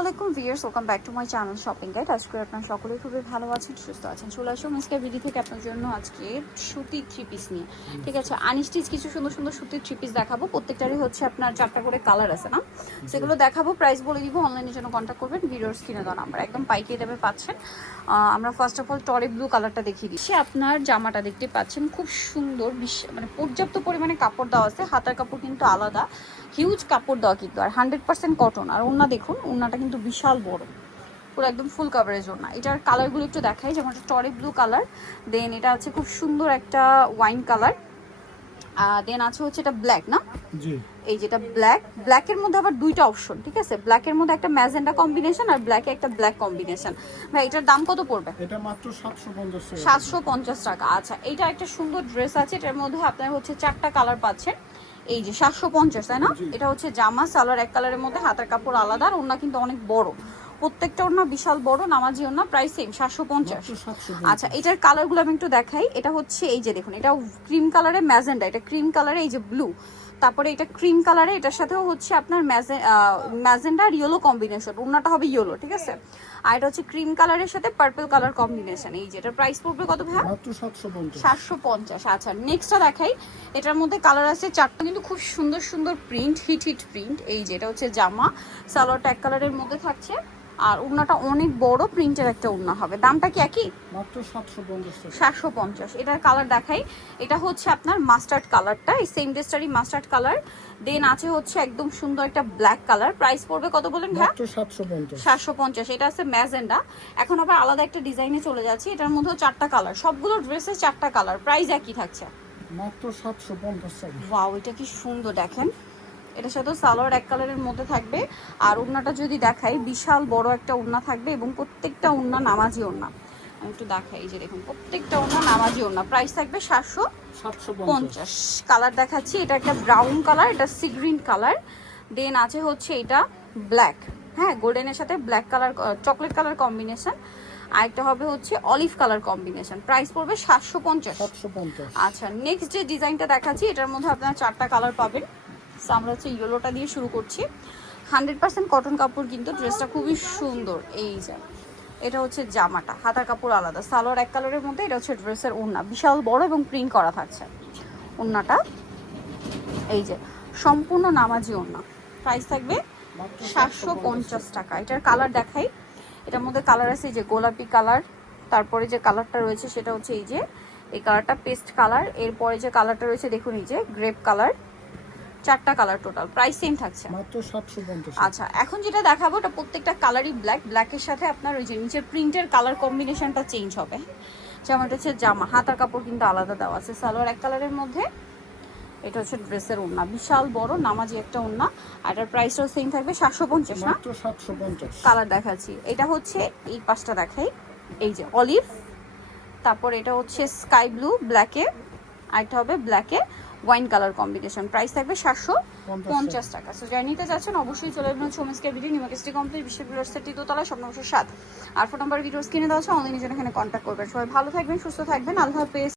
আলাইকুম viewers, welcome back to my channel shopping guide. আজকে আপনারা সকলেই খুবই ভালো আছেন, সুস্থ আছেন। চলে আসুন আজকে ভিডিও থেকে আপনার জন্য আজকে সুতির থ্রি পিস নিয়ে। ঠিক আছে, আনস্টিচ কিছু সুন্দর সুন্দর সুতির থ্রি পিস দেখাবো। প্রত্যেকটারই হচ্ছে আপনার 4টা করে কালার আছে না, সেগুলো দেখাবো। প্রাইস বলে দিব, অনলাইনের জন্য কন্ট্যাক্ট করবেন। ভিডিওর স্ক্রিনে দেওয়া নাম্বার একদম পাইকারি দামে পাচ্ছেন। আমরা ফার্স্ট অফ অল টরে ব্লু কালারটা দেখিয়ে দিচ্ছি। আপনার জামাটা দেখতে পাচ্ছেন খুব সুন্দর, মানে পর্যাপ্ত পরিমাণে কাপড় দেওয়া আছে। হাতার কাপড় কিন্তু আলাদা, হিউজ কাপড় দেওয়া কিন্তু, আর 100% কটন। আর ওড়না দেখুন, ওড়নাটা কিন্তু বিশাল বড়, পুরো একদম ফুল কাভারেজ ওড়না। এটার কালারগুলো একটু দেখাই, যেমন একটা টরে ব্লু কালার, দেন এটা আছে খুব সুন্দর একটা ওয়াইন কালার, দেন আছে হচ্ছে এটা ব্ল্যাক না, জি এই যেটা ব্ল্যাক, ব্ল্যাকের মধ্যে আবার দুইটা অপশন। ঠিক আছে, ব্ল্যাকের মধ্যে একটা ম্যাজেন্ডা কম্বিনেশন আর ব্ল্যাকে একটা ব্ল্যাক কম্বিনেশন। ভাই এটার দাম কত পড়বে? এটা মাত্র 750 টাকা। 750 টাকা। আচ্ছা, এটা একটা সুন্দর ড্রেস আছে, এটার মধ্যে আপনার হচ্ছে 4টা কালার পাচ্ছেন। এই যে 750, তাই না? এটা হচ্ছে জামা সালোয়ার এক কালারের মধ্যে, হাতের কাপড় আলাদা, আর ওড়না কিন্তু অনেক বড়, প্রত্যেকটা ওড়না বিশাল বড়, নামাজি ওড়না, প্রাইস সেম 750। আচ্ছা, এটার কালারগুলো আমি একটু দেখাই। এটা হচ্ছে এই যে দেখুন, এটা ক্রিম কালারে ম্যাজেন্ডা, এটা ক্রিম কালারে এই যে ব্লু, তারপরে এটা ক্রিম কালারে, এটার সাথেও হচ্ছে আপনার ম্যাজেন্ডা আর ইয়েলো কম্বিনেশন, ওড়নাটা হবে ইয়েলো। ঠিক আছে, আর এটা হচ্ছে ক্রিম কালারের সাথে পার্পল কালার কম্বিনেশন। এই যে এটার প্রাইস পড়বে কত ভাই? মাত্র 750। 750। আচ্ছা, নেক্সটটা দেখাই। এটার মধ্যে কালার আছে 4টা, কিন্তু খুব সুন্দর সুন্দর প্রিন্ট, হিট প্রিন্ট। এই যে এটা হচ্ছে জামা, সালোয়ারটা এক কালারের মধ্যে থাকছে, আর ওড়নাটা অনেক বড় প্রিন্টের একটা ওড়না হবে। দামটা কি একই? মাত্র 750 টাকা। 750। এটার কালার দেখাই। এটা হচ্ছে আপনার মাস্টার্ড কালারটা, এই সেম ড্রেসটারই মাস্টার্ড কালার। দেন আছে হচ্ছে একদম সুন্দর একটা ব্ল্যাক কালার। প্রাইস পড়বে কত বলেন ভাই? মাত্র 750। 750। এটা আছে ম্যাজেন্ডা। এখন আবার আলাদা একটা ডিজাইনে চলে যাচ্ছি, এটার মধ্যেও 4টা কালার, সবগুলো ড্রেসে 4টা কালার, প্রাইস একই থাকছে। মাত্র 750 টাকা। ওয়াও, এটা কি সুন্দর দেখেন। এটার সাথে সালোয়ার এক কালারের মধ্যে থাকবে, আর ওড়নাটা যদি দেখাই, বিশাল বড় একটা ওড়না থাকবে, এবং প্রত্যেকটা ওড়না নামাজি ওড়না। আমি একটু দেখাই, এই যে দেখুন, প্রত্যেকটা ওড়না নামাজি ওড়না। প্রাইস থাকবে 750। কালার দেখাচ্ছি, এটা একটা ব্রাউন কালার, এটা সি গ্রিন কালার, দেন আছে হচ্ছে এটা ব্ল্যাক, হ্যাঁ গোল্ডেনের সাথে black colour, chocolate colour combination, আরেকটা হবে হচ্ছে অলিভ কালার কম্বিনেশন। প্রাইস পড়বে 750। আচ্ছা, নেক্সট যে ডিজাইনটা দেখাচ্ছি, এটার মধ্যে আপনারা 4টা কালার পাবেন। আমরা হচ্ছে ইয়েলোটা দিয়ে শুরু করছি। 100% কটন কাপড়, কিন্তু ড্রেসটা খুবই সুন্দর। এই যে এটা হচ্ছে জামাটা, হাতার কাপড় আলাদা, সালোয়ার এক কালারের মধ্যে, এটা হচ্ছে ড্রেসের ওড়না, বিশাল বড় এবং প্রিন্ট করা থাকছে ওড়নাটা। এই যে সম্পূর্ণ নামাজি ওড়না, প্রাইস থাকবে 750 টাকা। এটার কালার দেখাই। এটার মধ্যে কালার আছে এই যে গোলাপি কালার, তারপরে যে কালারটা রয়েছে সেটা হচ্ছে এই যে এই কালারটা পেস্ট কালার, এরপরে যে কালারটা রয়েছে দেখুন এই যে গ্রেপ কালার। 4টা কালার টোটাল, প্রাইস সেম থাকছে মাত্র 750। আচ্ছা, এখন যেটা দেখাবো এটা প্রত্যেকটা কালারই ব্ল্যাক, ব্ল্যাকের সাথে আপনার ওই যে নিচের প্রিন্টের কালার কম্বিনেশনটা চেঞ্জ হবে। যেমন এটা হচ্ছে জামা, হাতার কাপড় কিন্তু আলাদা দেওয়া আছে, সালোয়ার এক কালারের মধ্যে, এটা হচ্ছে ড্রেসের ওড়না, বিশাল বড় নামাজি একটা ওড়না, আর এটার প্রাইসটাও সেম থাকবে 750 না? মাত্র 750। কালার দেখাচ্ছি, এটা হচ্ছে এই পাঁচটা দেখাই, এই যে অলিভ, তারপর এটা হচ্ছে স্কাই ব্লু ব্ল্যাকে, আরেকটা হবে ব্ল্যাকে ওয়াইন কালার কম্বিনেশন। প্রাইস থাকবে 750 টাকা। সো যারা নিতে চাচ্ছেন অবশ্যই চলে আসবেন হোমসকে ভিডিও নিউমার্কেটসটি কমপ্লিট বিশ্ব ইউনিভার্সিটি দোতলা, স্বপ্ন 7। আর ফোন নাম্বার ভিডিওস কিনে দেওয়া আছে, অনলাইনে জন্য এখানে কন্ট্যাক্ট করবেন। সবাই ভালো থাকবেন, সুস্থ থাকবেন, আল্লাহ হাফেজ।